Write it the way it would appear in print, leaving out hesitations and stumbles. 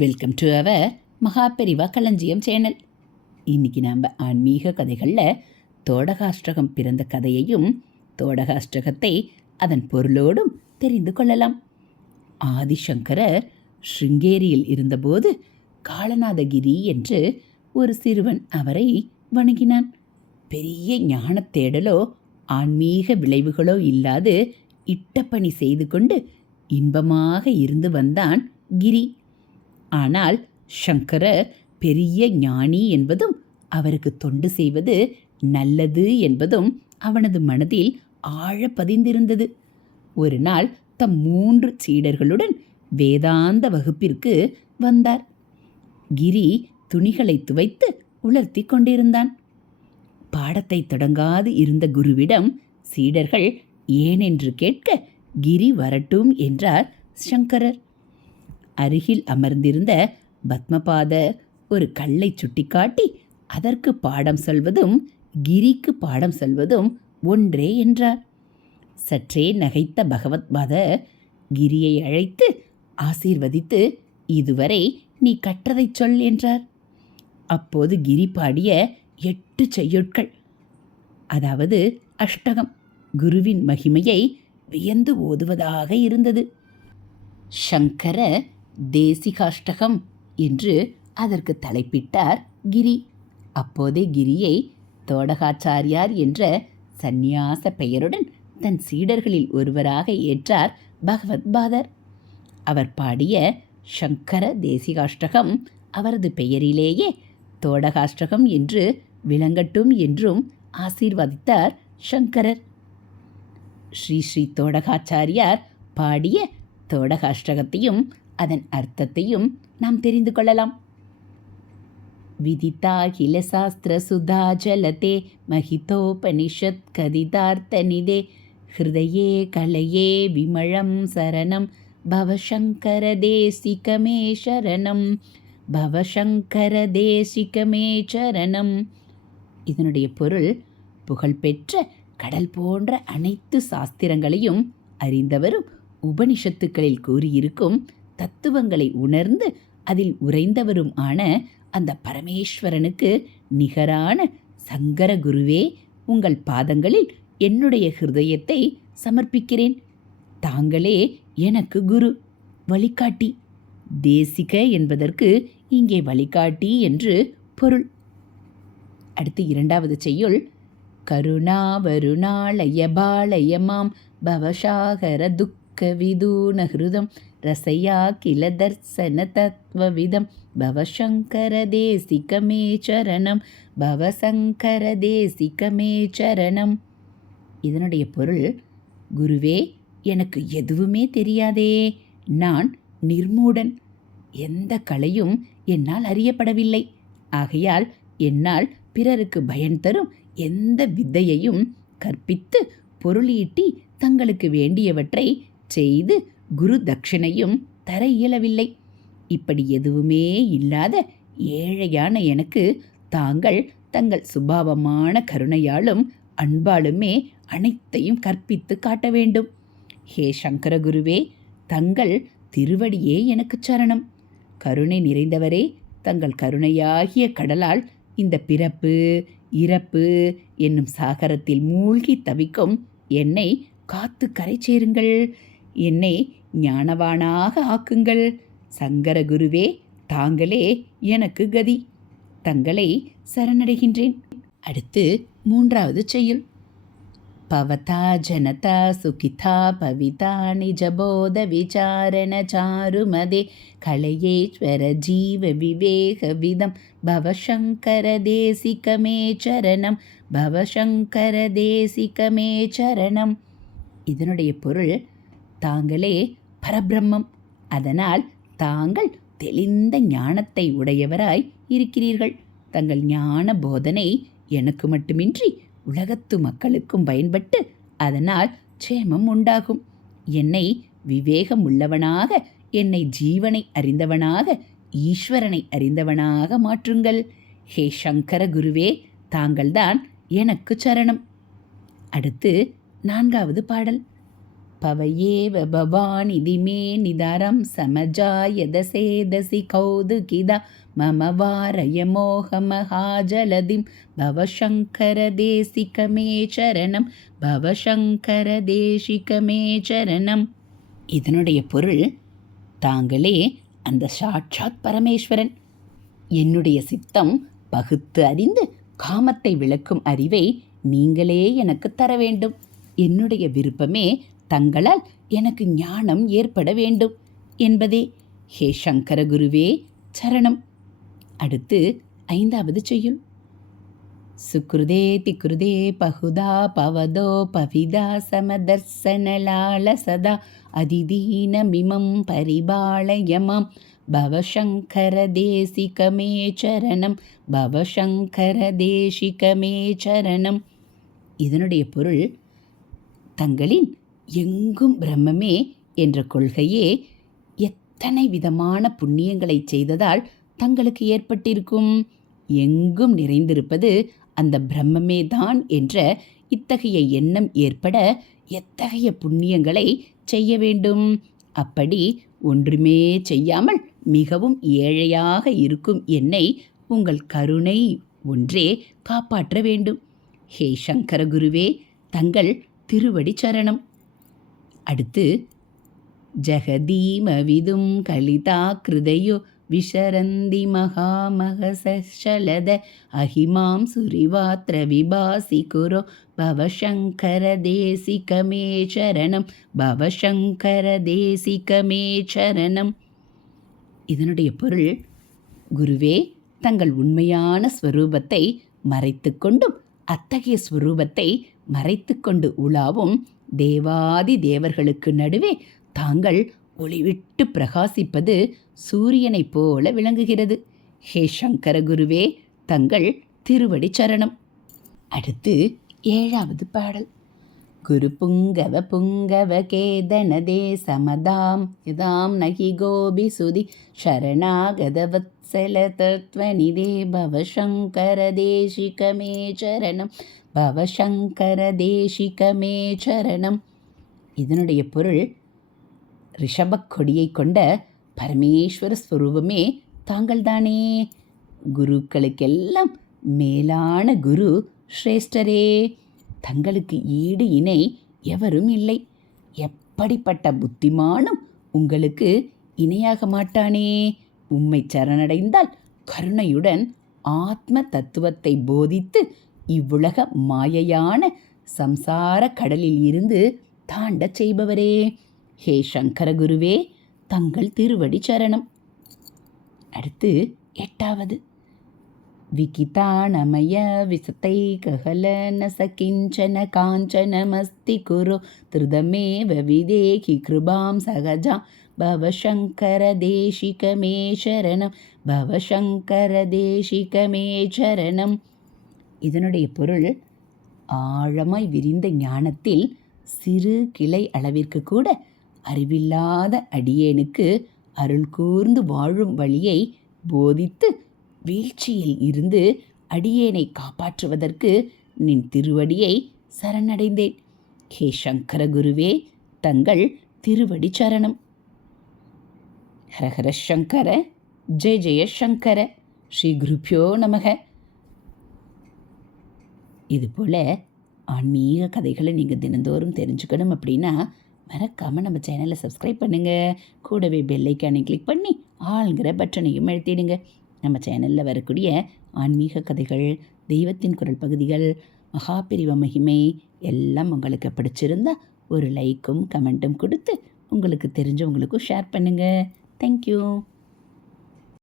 Welcome to our Maha Periyava களஞ்சியம் channel. இன்றைக்கி நாம் ஆன்மீக கதைகளில் தோடகாஷ்டகம் பிறந்த கதையையும் தோடகாஷ்டகத்தை அதன் பொருளோடும் தெரிந்து கொள்ளலாம். ஆதிசங்கரர் ஸ்ருங்கேரியில் இருந்தபோது காலநாதகிரி என்று ஒரு சிறுவன் அவரை வணங்கினான். பெரிய ஞானத் தேடலோ ஆன்மீக விளைவுகளோ இல்லாது இட்டப்பணி செய்து கொண்டு இன்பமாக இருந்து வந்தான் கிரி. ஆனால் சங்கரர் பெரிய ஞானி என்பதும் அவருக்கு தொண்டு செய்வது நல்லது என்பதும் அவனது மனதில் ஆழ பதிந்திருந்தது. ஒரு நாள் தம் 3 சீடர்களுடன் வேதாந்த வகுப்பிற்கு வந்தார். கிரி துணிகளை துவைத்து உலர்த்தி கொண்டிருந்தான். பாடத்தை தொடங்காது இருந்த குருவிடம் சீடர்கள் ஏனென்று கேட்க கிரி வரட்டும் என்றார் சங்கரர். அருகில் அமர்ந்திருந்த பத்மபாதர் ஒரு கல்லை சுட்டிக்காட்டி அதற்கு பாடம் சொல்வதும் கிரிக்கு பாடம் சொல்வதும் ஒன்றே என்றார். சற்றே நகைத்த பகவத்பாதர் கிரியை அழைத்து ஆசீர்வதித்து இதுவரை நீ கற்றதை சொல் என்றார். அப்போது கிரி பாடிய 8 செய்யுட்கள், அதாவது அஷ்டகம், குருவின் மகிமையை வியந்து ஓதுவதாக இருந்தது. சங்கர தேசிகாஷ்டகம் என்று அதற்கு தலைப்பிட்டார் கிரி. அப்போதே கிரியை தோடகாச்சாரியார் என்ற சந்நியாச பெயருடன் தன் சீடர்களில் ஒருவராக ஏற்றார் பகவத்பாதர். அவர் பாடிய சங்கர தேசிகாஷ்டகம் அவரது பெயரிலேயே தோடகாஷ்டகம் என்று விளங்கட்டும் என்றும் ஆசீர்வதித்தார் சங்கரர். ஸ்ரீ ஸ்ரீ தோடகாச்சாரியார் பாடிய தோடகாஷ்டகத்தையும் அதன் அர்த்தத்தையும் நாம் தெரிந்து கொள்ளலாம். விதிதாகில சாஸ்திர சுதா ஜலதே மஹிதோபனிஷத் கதிதார்த்த நிதே ஹிருதயே கலையே விமழம் சரணம் பவசங்கர தேசிகமே சரணம் பவசங்கர தேசிகமே சரணம். இதனுடைய பொருள், புகழ்பெற்ற கடல் போன்ற அனைத்து சாஸ்திரங்களையும் அறிந்தவரும் உபனிஷத்துக்களில் கூறியிருக்கும் தத்துவங்களை உணர்ந்து அதில் உறைந்தவரும் ஆன அந்த பரமேஸ்வரனுக்கு நிகரான சங்கர குருவே, உங்கள் பாதங்களில் என்னுடைய ஹிருதயத்தை சமர்ப்பிக்கிறேன். தாங்களே எனக்கு குரு, வழிகாட்டி. தேசிக என்பதற்கு இங்கே வழிகாட்டி என்று பொருள். அடுத்து 2வது செய்யுள். கருணா வருணாலய பாலய மாம் பவசாகர துக்க விதூன ஹிருதம் ரசயா கில தர்சன தத்வவிதம் பவசங்கர தேசிகமே சரணம் பவசங்கர தேசிகமே சரணம். இதனுடைய பொருள், குருவே, எனக்கு எதுவுமே தெரியாதே. நான் நிர்மூடன். எந்த கலையும் என்னால் அறியப்படவில்லை. ஆகையால் என்னால் பிறருக்கு பயன் தரும் எந்த வித்தையையும் கற்பித்து பொருளீட்டி தங்களுக்கு வேண்டியவற்றை செய்து குரு தட்சிணையும் தர இயலவில்லை. இப்படி எதுவுமே இல்லாத ஏழையான எனக்கு தாங்கள் தங்கள் சுபாவமான கருணையாலும் அன்பாலுமே அனைத்தையும் கற்பித்து காட்ட வேண்டும். ஹே சங்கரகுருவே, தங்கள் திருவடியே எனக்கு சரணம். கருணை நிறைந்தவரே, தங்கள் கருணையாகிய கடலால் இந்த பிறப்பு இறப்பு என்னும் சாகரத்தில் மூழ்கி தவிக்கும் என்னை காத்து கரை சேருங்கள். என்னை ஞானவானாக ஆக்குங்கள். சங்கர குருவே, தாங்களே எனக்கு கதி. தங்களை சரணடைகின்றேன். அடுத்து 3வது செய்யுள். பவதா ஜனதா சுகிதா பவிதா நிஜபோத விசாரண சாருமதே கலையேஸ்வர ஜீவ விவேக விதம் பவசங்கர தேசிகமே சரணம் பவசங்கர தேசிகமே சரணம். இதனுடைய பொருள், தாங்களே பரபிரம்மம். அதனால் தாங்கள் தெளிந்த ஞானத்தை உடையவராய் இருக்கிறீர்கள். தங்கள் ஞான போதனை எனக்கு மட்டுமின்றி உலகத்து மக்களுக்கும் பயன்பட்டு அதனால் க்ஷேமம் உண்டாகும். என்னை விவேகம் உள்ளவனாக, என்னை ஜீவனை அறிந்தவனாக, ஈஸ்வரனை அறிந்தவனாக மாற்றுங்கள். ஹே சங்கர குருவே, தாங்கள்தான் எனக்கு சரணம். அடுத்து 4வது பாடல். பவயேவ பவானிதி மே நிதாரம் சமஜாயத சேதசி கௌதுகிதா மம வாரய மோகமஹாஜலதிம் பவசங்கர தேசிகமே சரணம் பவசங்கர தேசிகமே சரணம். இதனுடைய பொருள், தாங்களே அந்த சாட்சாத் பரமேஸ்வரன். என்னுடைய சித்தம் பகுத்து அறிந்து காமத்தை விளக்கும் அறிவை நீங்களே எனக்கு தர வேண்டும். என்னுடைய விருப்பமே தங்களால் எனக்கு ஞானம் ஏற்பட வேண்டும் என்பதே. ஹே சங்கர குருவே சரணம். அடுத்து 5வது செய்யுள். சுக்ருதே திக்ருதே பகுதா பவதோ பவிதா சமதர்சனலால சதா அதிதீனமிமம் பரிபாளயமாம் பவசங்கர தேசிகமே சரணம் பவசங்கர தேசிகமே சரணம். இதனுடைய பொருள், தங்களின் எங்கும் பிரம்மமே என்ற கொள்கையே எத்தனை விதமான புண்ணியங்களை செய்ததால் தங்களுக்கு ஏற்பட்டிருக்கும். எங்கும் நிறைந்திருப்பது அந்த பிரம்மமே தான் என்ற இத்தகைய எண்ணம் ஏற்பட எத்தகைய புண்ணியங்களை செய்ய வேண்டும். அப்படி ஒன்றுமே செய்யாமல் மிகவும் ஏழையாக இருக்கும் என்னை உங்கள் கருணை ஒன்றே காப்பாற்ற வேண்டும். ஹே சங்கர குருவே தங்கள் திருவடி சரணம். அடுத்து ஜகதீமவிதும் கலிதா கிருதயோ விஷரந்தி மகாமகசலத அஹிமாம் சுரிவாத்ர விபாசி குரோ பவசங்கர தேசிகமே சரணம் பவசங்கர தேசிகமே சரணம். இதனுடைய பொருள், குருவே தங்கள் உண்மையான ஸ்வரூபத்தை மறைத்து கொண்டும் அத்தகைய ஸ்வரூபத்தை மறைத்து கொண்டு உலாவும் தேவாதி தேவர்களுக்கு நடுவே தாங்கள் ஒளிவிட்டு பிரகாசிப்பது சூரியனைப் போல விளங்குகிறது. ஹே சங்கர குருவே தங்கள் திருவடி சரணம். அடுத்து 7வது பாடல். குரு புங்கவ புங்கவ கேதனதே சமதாம் யதாம் நகி கோபி சுதி சரணாகதவத்சல தத்வநிதே பவசங்கர தேசிகமே சரணம் பவசங்கர தேசிகமே சரணம். இதனுடைய பொருள், ரிஷபக் கொடியை கொண்ட பரமேஸ்வர ஸ்வரூபமே தாங்கள்தானே. குருக்களுக்கெல்லாம் மேலான குரு ஸ்ரேஷ்டரே. தங்களுக்கு ஈடு இணை எவரும் இல்லை. எப்படிப்பட்ட புத்திமானும் உங்களுக்கு இணையாக மாட்டானே. உம்மை சரணடைந்தால் கருணையுடன் ஆத்ம தத்துவத்தை போதித்து இவ்வுலக மாயையான சம்சார கடலில் இருந்து தாண்டச் செய்பவரே. ஹே சங்கர குருவே தங்கள் திருவடி சரணம். அடுத்து 8வது. விகிதானமய விசத்தை கஹலன சகிஞ்சன காஞ்சனமஸ்தி குரு திருதமேவ விதேகி கிருபாம் சகஜா பவசங்கர தேசிகமே சரணம் பவசங்கர தேசிகமே சரணம். இதனுடைய பொருள், ஆழமாய் விரிந்த ஞானத்தில் சிறு கிளை அளவிற்கு கூட அறிவில்லாத அடியேனுக்கு அருள் கூர்ந்து வாழும் வழியை போதித்து வீழ்ச்சியில் இருந்து அடியேனை காப்பாற்றுவதற்கு நின் திருவடியை சரணடைந்தேன். ஹே சங்கர குருவே தங்கள் திருவடி சரணம். ஹரஹர சங்கர ஜெய ஜெய சங்கர. ஸ்ரீ குருப்யோ நமக. இதுபோல் ஆன்மீக கதைகளை நீங்கள் தினந்தோறும் தெரிஞ்சுக்கணும் அப்படின்னா மறக்காமல் நம்ம சேனலை சப்ஸ்கிரைப் பண்ணுங்கள். கூடவே பெல் ஐக்கானை கிளிக் பண்ணி ஆளுங்கிற பட்டனையும் அழுத்திடுங்க. நம்ம சேனலில் வரக்கூடிய ஆன்மீக கதைகள், தெய்வத்தின் குரல் பகுதிகள், மகாபிரிவ மகிமை எல்லாம் உங்களுக்கு பிடிச்சிருந்தா ஒரு லைக்கும் கமெண்ட்டும் கொடுத்து உங்களுக்கு தெரிஞ்சவங்களுக்கும் ஷேர் பண்ணுங்கள். தேங்க்யூ.